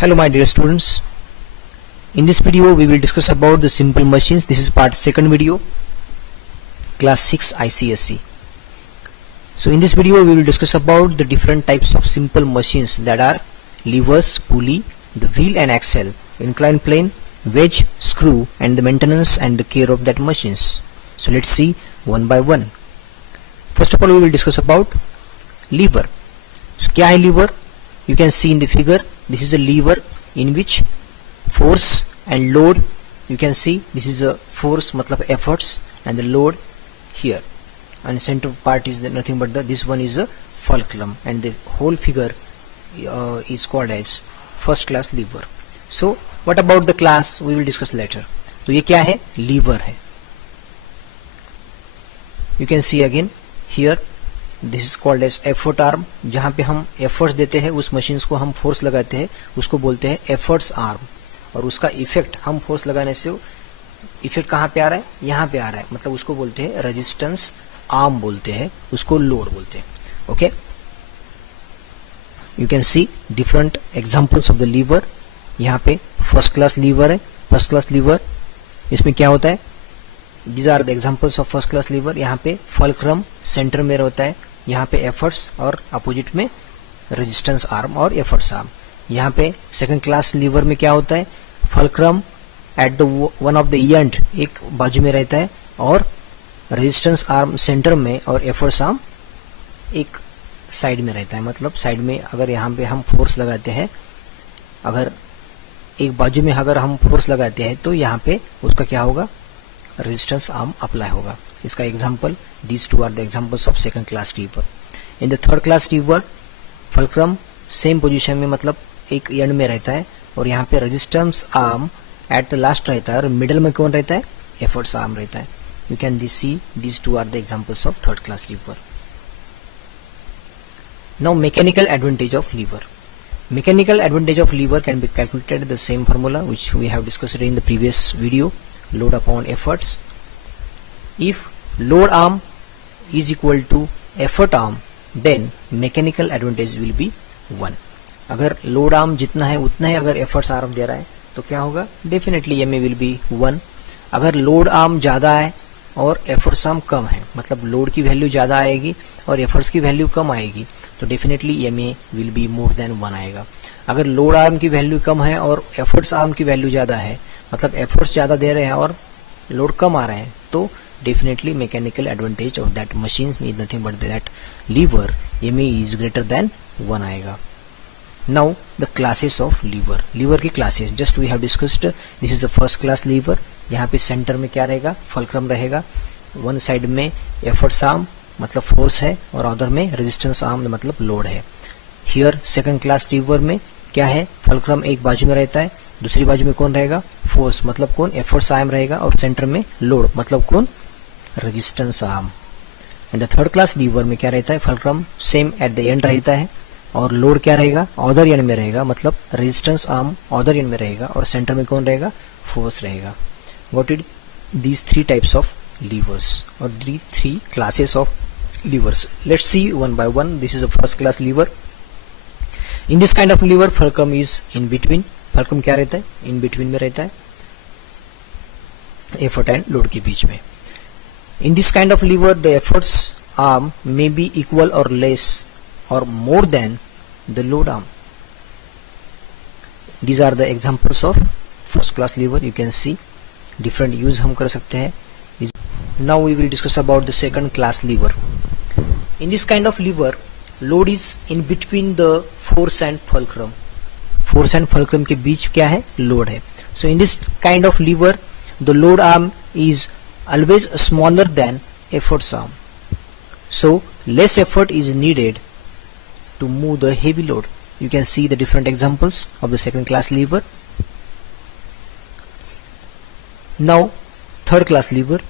Hello my dear students, in this video we will discuss about the simple machines. This is part second video, class 6 ICSE. So in this video we will discuss about the different types of simple machines that are levers, pulley, the wheel and axle, inclined plane, wedge, screw and the maintenance and the care of that machines. So let's see one by one. First of all we will discuss about lever. So क्या है lever? You can see in the figure, this is a lever in which force and load, you can see this is a force matlab efforts and the load here, and center part is nothing but this one is a fulcrum, and the whole figure is called as first class lever. So what about the class we will discuss later. तो ये क्या है? lever है. You can see again here this is called as effort arm. जहाँ पे हम efforts देते हैं, उस मशीन्स को हम फोर्स लगाते हैं, उसको बोलते हैं एफर्ट्स आर्म. और उसका इफेक्ट हम फोर्स लगाने से इफेक्ट कहाँ पे आ रहा है? यहाँ पे आ रहा है, मतलब उसको बोलते हैं रेजिस्टेंस आर्म बोलते हैं, उसको लोड बोलते हैं. Okay, you can see different examples of the lever. यहाँ पे फर्स्ट क्लास लीवर है. फर्स्ट क्लास लीवर इसमें क्या होता है? These are the examples of first class lever. यहाँ पे फल्क्रम सेंटर में रहता है, यहाँ पे एफर्ट्स और अपोजिट में रेजिस्टेंस आर्म और एफर्ट्स आर्म. यहाँ पे सेकंड क्लास लीवर में क्या होता है? Fulcrum at the one of the end एक बाजू में रहता है और रेजिस्टेंस आर्म सेंटर में और एफर्ट्स आर्म एक साइड में रहता है. मतलब साइड में अगर यहाँ पे हम फोर्स लगाते हैं, अगर एक बाजू में अगर हम फोर्स लगाते हैं तो यहाँ पे उसका क्या होगा? रेजिस्टेंस आर्म अप्लाई होगा. इसका example, these two are the examples of second class lever. In the third class lever, fulcrum same position में मतलब एक एंड में रहता है और यहाँ पे resistance arm at the last रहता है और मिडल में कौन रहता है? एफर्ट्स आर्म रहता है. You can C these two are the examples of third class lever. Now mechanical advantage of lever. Mechanical advantage of lever can be calculated the same formula which we have discussed in the previous video. Load upon efforts. If load arm is equal to effort arm, then mechanical advantage will be 1. अगर load arm जितना है उतना ही अगर efforts arm दे रहा है तो क्या होगा? Definitely MA will be 1. अगर load arm ज़्यादा है और efforts arm कम है, मतलब load की वैल्यू ज़्यादा आएगी और efforts की वैल्यू कम आएगी, तो definitely MA will be more than 1 आएगा. अगर लोड आर्म की वैल्यू कम है और एफर्ट्स आर्म की वैल्यू ज़्यादा है, मतलब एफर्ट्स ज़्यादा दे रहे हैं और लोड कम आ रहे हैं, तो definitely mechanical advantage of that machine is nothing but that lever M is greater than 1 आएगा. Now the classes of lever. Lever की classes just we have discussed. This is the first class lever. यहाँ पे centre में क्या रहेगा? Fulcrum रहेगा. One side में efforts arm मतलब फोर्स है और अदर में रेजिस्टेंस आर्म मतलब लोड है. हियर सेकंड क्लास लीवर में क्या है? फल्क्रम एक बाजू में रहता है, दूसरी बाजू में कौन रहेगा? फोर्स मतलब कौन? एफर्ट्स आर्म रहेगा और सेंटर में लोड मतलब कौन? Resistance arm. And the third class lever में क्या रहता है? Fulcrum same at the end रहता है और लोड क्या रहेगा? अदर एंड में रहेगा, मतलब रेजिस्टेंस आर्म अदर एंड में रहेगा और सेंटर में कौन रहेगा? फोर्स रहेगा. What is these 3 types of levers और 3 classes of levers. Let's see one by one. This is the first class liver. In this kind of lever, fulcrum is in between. fulcrum क्या रहता है? In between में रहता है, effort and load के बीच में. In this kind of lever, the efforts arm may be equal or less or more than the load arm. These are the examples of first class lever. You can see different use हम कर सकते हैं. Now we will discuss about the second class lever. In this kind of lever, load is in between the force and fulcrum. Force and fulcrum के बीच क्या है? Load है. So in this kind of lever the load arm is always smaller than efforts arm. So less effort is needed to move the heavy load. You can see the different examples of the second class lever. Now third class lever.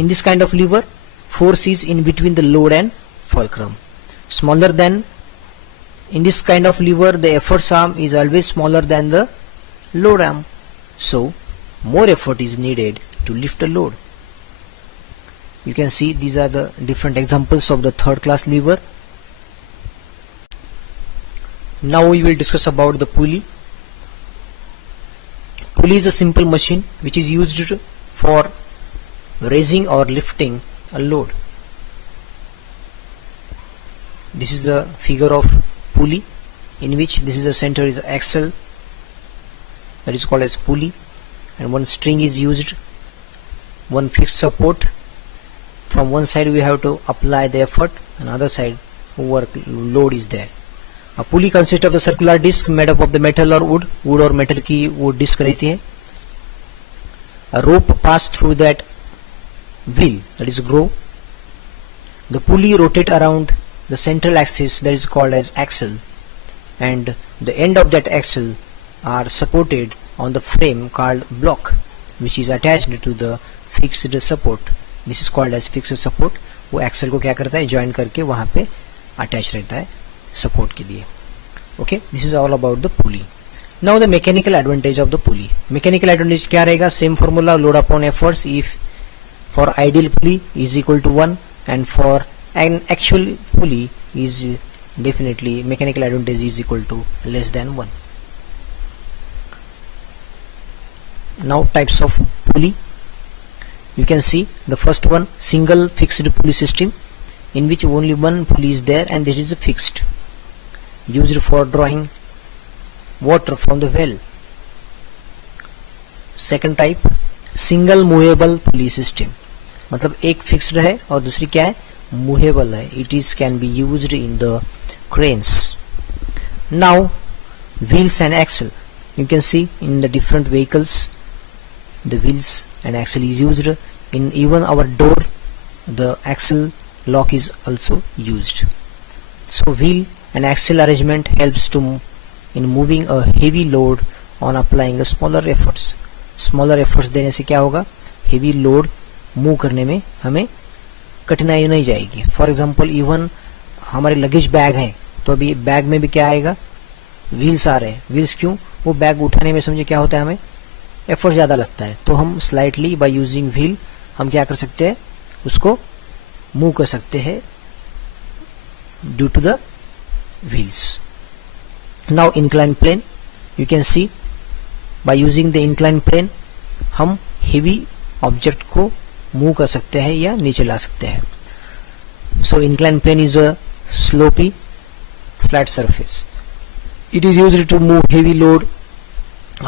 In this kind of lever force is in between the load and fulcrum. Smaller than, in this kind of lever the efforts arm is always smaller than the load arm, so more effort is needed to lift a load. You can see these are the different examples of the third class lever. Now we will discuss about the pulley. Pulley is a simple machine which is used for raising or lifting a load. This is the figure of pulley, in which this is the center is axle, that is called as pulley, and one string is used, one fixed support. From one side we have to apply the effort, and other side work load is there. A pulley consists of the circular disc made up of the metal or wood और metal की वो disc रहती है. A rope pass through that wheel, that is groove. The pulley rotate around the central axis, that is called as axle, and the end of that axle are supported on the frame called block, which is attached to the fixed support. This is called as fixed support. वो axle को क्या करता है, join करके वहाँ पे attach रहता है support के लिए. Okay, this is all about the pulley. Now the mechanical advantage of the pulley. Mechanical advantage क्या रहेगा? Same formula, load upon efforts if for ideal pulley is equal to 1, and for an actual pulley is definitely mechanical advantage is equal to less than 1. Now types of pulley. You can see the first one, single fixed pulley system, in which only one pulley is there and it is fixed, used for drawing water from the well. Second type, single movable pulley system, मतलब एक fixed है और दूसरी क्या है, movable है. It is can be used in the cranes. Now wheels and axle. You can see in the different vehicles the wheels and axle is used. In even our door the axle lock is also used. So wheel and axle arrangement helps to in moving a heavy load on applying a smaller efforts. Smaller efforts देने से क्या होगा, heavy load move करने में हमें कठिनाई नहीं जाएगी. फॉर एग्जाम्पल इवन हमारे लगेज बैग है, तो अभी बैग में भी क्या आएगा, व्हील्स आ रहे हैं. व्हील्स क्यों, वो बैग उठाने में समझे क्या होता है, हमें एफर्ट ज़्यादा लगता है, तो हम स्लाइटली बाय यूजिंग व्हील हम क्या कर सकते हैं, उसको मूव कर सकते हैं due to the wheels. Now incline plane. You can see by using the incline plane हम हेवी ऑब्जेक्ट को मूव कर सकते हैं या नीचे ला सकते हैं. So incline plane is a sloppy flat surface. It is used to move heavy load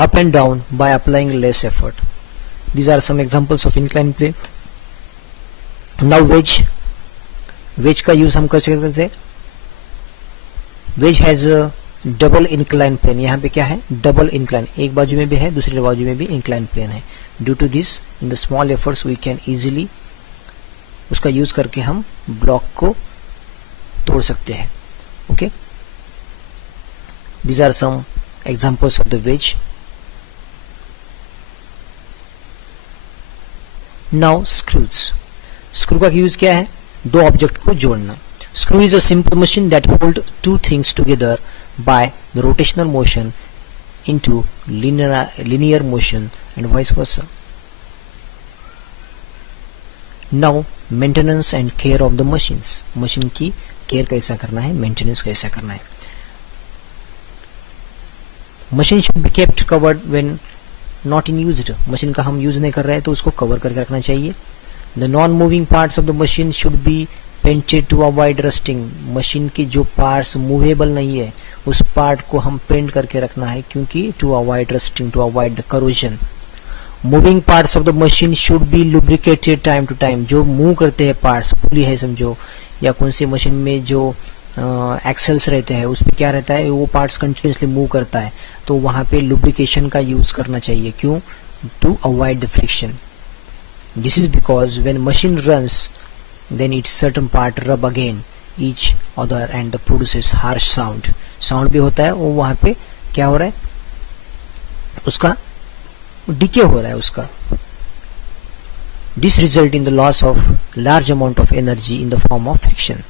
up and down by applying less effort. These are some examples of inclined plane. Now wedge. Wedge का use हम कर सकते हैं. Wedge has a double inclined plane. यहाँ पे क्या है, double incline, एक बाजू में भी है, दूसरी बाजू में भी inclined plane है. Due to this, in the small efforts we can easily उसका यूज करके हम ब्लॉक को तोड़ सकते हैं. Okay. These are some examples of the wedge. Now screws. Screw का यूज क्या है, दो ऑब्जेक्ट को जोड़ना. Screw is a simple machine that hold two things together by the rotational motion into linear motion and vice versa. Now maintenance and care of the machines. Machine की care कैसा करना है, maintenance कैसा करना है. Machine should be kept covered when not in used. Machine का हम use नहीं कर रहे हैं तो उसको कवर करके रखना चाहिए. The non moving parts of the machine should be painted to avoid rusting. Machine के जो पार्ट्स मूवेबल नहीं है उस पार्ट को हम पेंट करके रखना है, क्योंकि to avoid rusting, to avoid the corrosion. Moving parts of the machine should be lubricated time to time. जो मूव करते हैं पार्ट्स, पुली है समझो, या कौन सी मशीन में जो एक्सेल्स रहते हैं उसमें क्या रहता है, वो पार्ट्स कंटिन्यूसली मूव करता है, तो वहां पे लुब्रिकेशन का यूज करना चाहिए. क्यों, to avoid the friction. This is because when machine runs then its certain part rub again each other and the produces harsh sound. Sound भी होता है, वो वहां पे क्या हो रहा है, उसका डिके हो रहा है उसका. This result in the loss of large amount of energy in the form of friction.